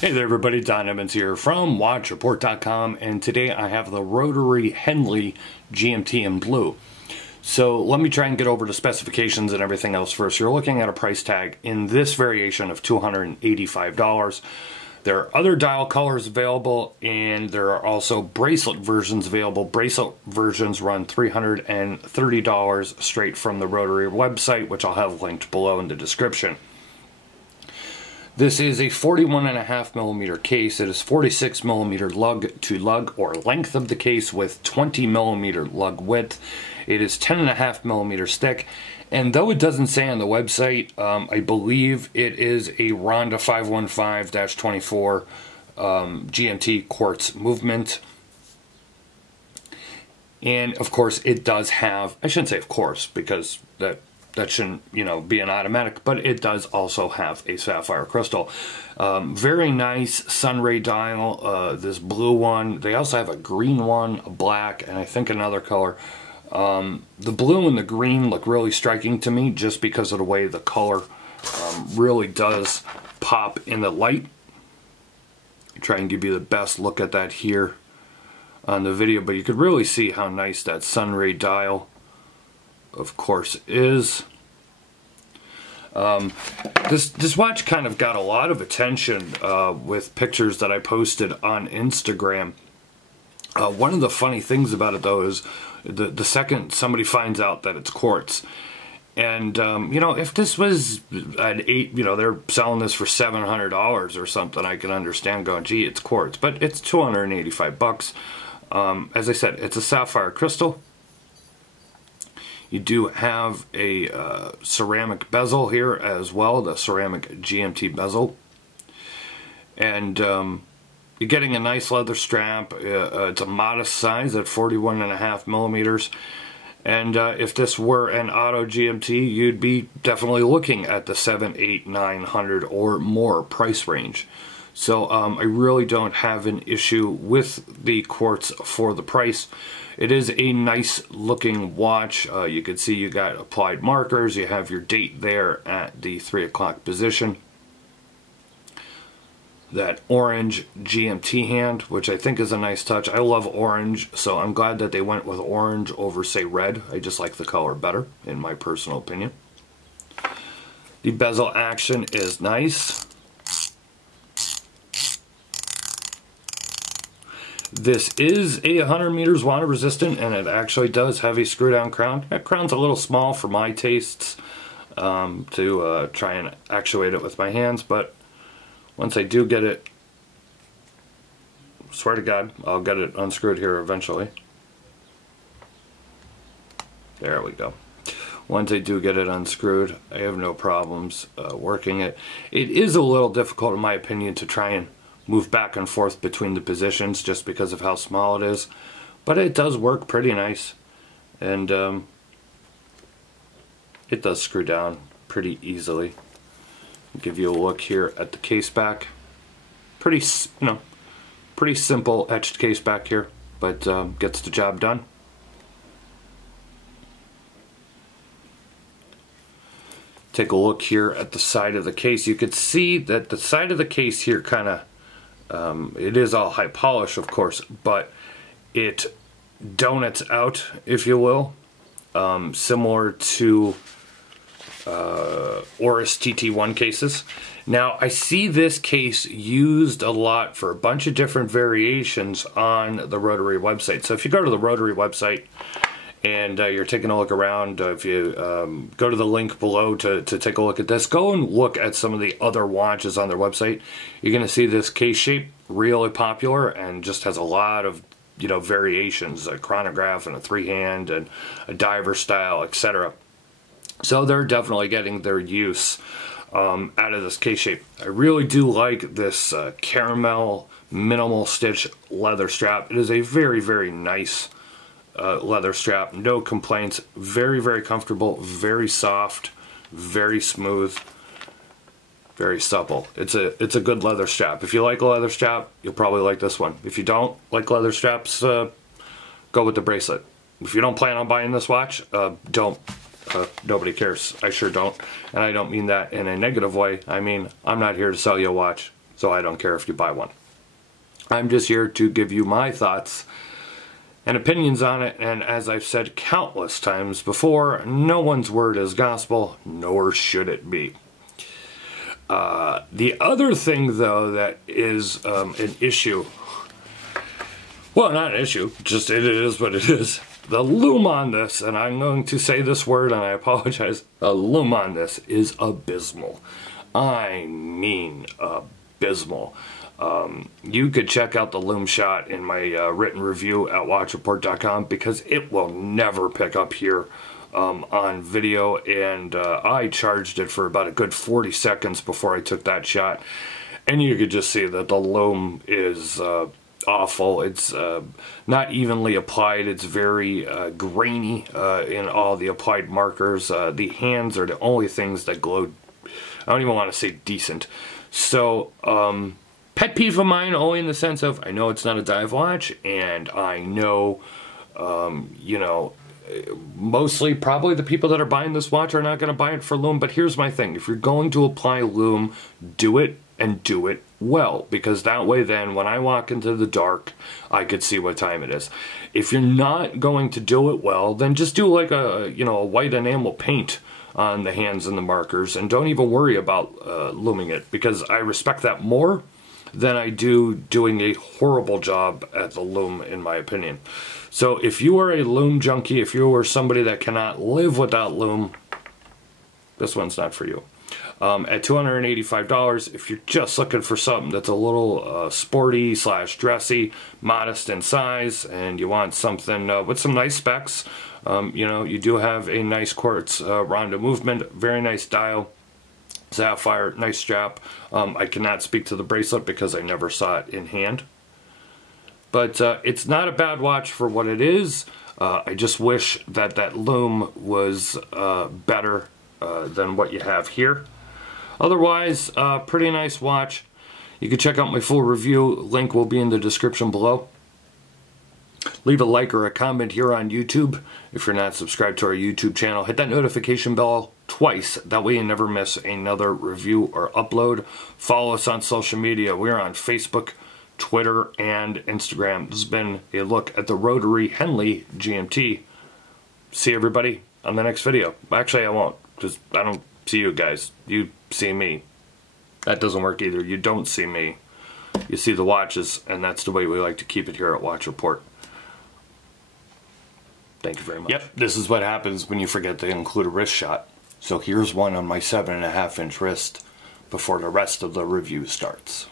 Hey there everybody, Don Evans here from WatchReport.com, and today I have the Rotary Henley GMT in blue. So let me try and get over the specifications and everything else first. You're looking at a price tag in this variation of $285. There are other dial colors available, and there are also bracelet versions available. Bracelet versions run $330 straight from the Rotary website, which I'll have linked below in the description. This is a 41.5mm case. It is 46mm lug to lug, or length of the case, with 20mm lug width. It is 10.5mm thick, and though it doesn't say on the website, I believe it is a Ronda 515-24 GMT quartz movement. And of course it does have, I shouldn't say of course, because that shouldn't, you know, be an automatic, but it does also have a sapphire crystal. Very nice sunray dial, this blue one. They also have a green one, a black, and I think another color. The blue and the green look really striking to me just because of the way the color really does pop in the light. I'll try and give you the best look at that here on the video, but you could really see how nice that sunray dial of course is. This watch kind of got a lot of attention with pictures that I posted on Instagram. One of the funny things about it though is the second somebody finds out that it's quartz, and you know, if this was an they're selling this for $700 or something, I can understand going, gee, it's quartz, but it's 285 bucks. As I said, it's a sapphire crystal. You do have a ceramic bezel here as well, the ceramic GMT bezel. And you're getting a nice leather strap. It's a modest size at 41.5mm. And if this were an auto GMT, you'd be definitely looking at the $700, $800, $900 or more price range. So I really don't have an issue with the quartz for the price. It is a nice looking watch. You can see you got applied markers. You have your date there at the 3 o'clock position. That orange GMT hand, which I think is a nice touch. I love orange, so I'm glad that they went with orange over, say, red. I just like the color better, in my personal opinion. The bezel action is nice. This is a 100 meters water resistant, and it actually does have a screw down crown. That crown's a little small for my tastes to try and actuate it with my hands, but once I do get it, swear to God, I'll get it unscrewed here eventually. There we go. Once I do get it unscrewed, I have no problems working it. It is a little difficult, in my opinion, to try and move back and forth between the positions just because of how small it is, but it does work pretty nice, and it does screw down pretty easily. I'll give you a look here at the case back. Pretty simple etched case back here, but gets the job done. Take a look here at the side of the case. You could see that the side of the case here kind of it is all high polish, of course, but it donuts out, if you will, similar to Oris TT1 cases. Now, I see this case used a lot for a bunch of different variations on the Rotary website. So if you go to the Rotary website and you're taking a look around, if you go to the link below to take a look at this, go and look at some of the other watches on their website. You're going to see this case shape really popular and just has a lot of, you know, variations, a chronograph and a 3-hand and a diver style, etc. So they're definitely getting their use out of this case shape. I really do like this caramel minimal stitch leather strap. It is a very, very nice leather strap, no complaints, very, very comfortable, very soft, very smooth, very supple. It's a good leather strap. If you like a leather strap, you'll probably like this one. If you don't like leather straps, go with the bracelet. If you don't plan on buying this watch, don't. Nobody cares. I sure don't, and I don't mean that in a negative way. I mean, I'm not here to sell you a watch. so I don't care if you buy one. I'm just here to give you my thoughts and opinions on it, and as I've said countless times before, no one's word is gospel, nor should it be. The other thing, though, that is an issue, well, not an issue, just it is what it is. The loom on this, and I'm going to say this word and I apologize, the loom on this is abysmal. I mean abysmal. You could check out the loom shot in my written review at watchreport.com because it will never pick up here on video, and I charged it for about a good 40 seconds before I took that shot, and you could just see that the loom is awful. It's not evenly applied. It's very grainy in all the applied markers. The hands are the only things that glow. I don't even want to say decent. So pet peeve of mine, only in the sense of I know it's not a dive watch, and I know you know, mostly probably the people that are buying this watch are not going to buy it for loom, but here's my thing. If you're going to apply loom, do it, and do it well, because that way then when I walk into the dark I could see what time it is. If you're not going to do it well, then just do like a, you know, a white enamel paint on the hands and the markers, and don't even worry about looming it, because I respect that more than I do doing a horrible job at the loom, in my opinion. So if you are a loom junkie, if you are somebody that cannot live without loom, this one's not for you. At $285, if you're just looking for something that's a little sporty / dressy, modest in size, and you want something with some nice specs, you know, you do have a nice quartz rondo movement, very nice dial, Sapphire, nice strap. I cannot speak to the bracelet because I never saw it in hand. But it's not a bad watch for what it is. I just wish that that loom was better than what you have here. Otherwise, pretty nice watch. You can check out my full review. Link will be in the description below. Leave a like or a comment here on YouTube. If you're not subscribed to our YouTube channel, hit that notification bell twice. That way you never miss another review or upload. Follow us on social media. We're on Facebook, Twitter, and Instagram. This has been a look at the Rotary Henley GMT. See everybody on the next video. Actually, I won't, because I don't see you guys. You see me. That doesn't work either. You don't see me. You see the watches, and that's the way we like to keep it here at Watch Report. Thank you very much. Yep, this is what happens when you forget to include a wrist shot. So here's one on my 7.5-inch wrist before the rest of the review starts.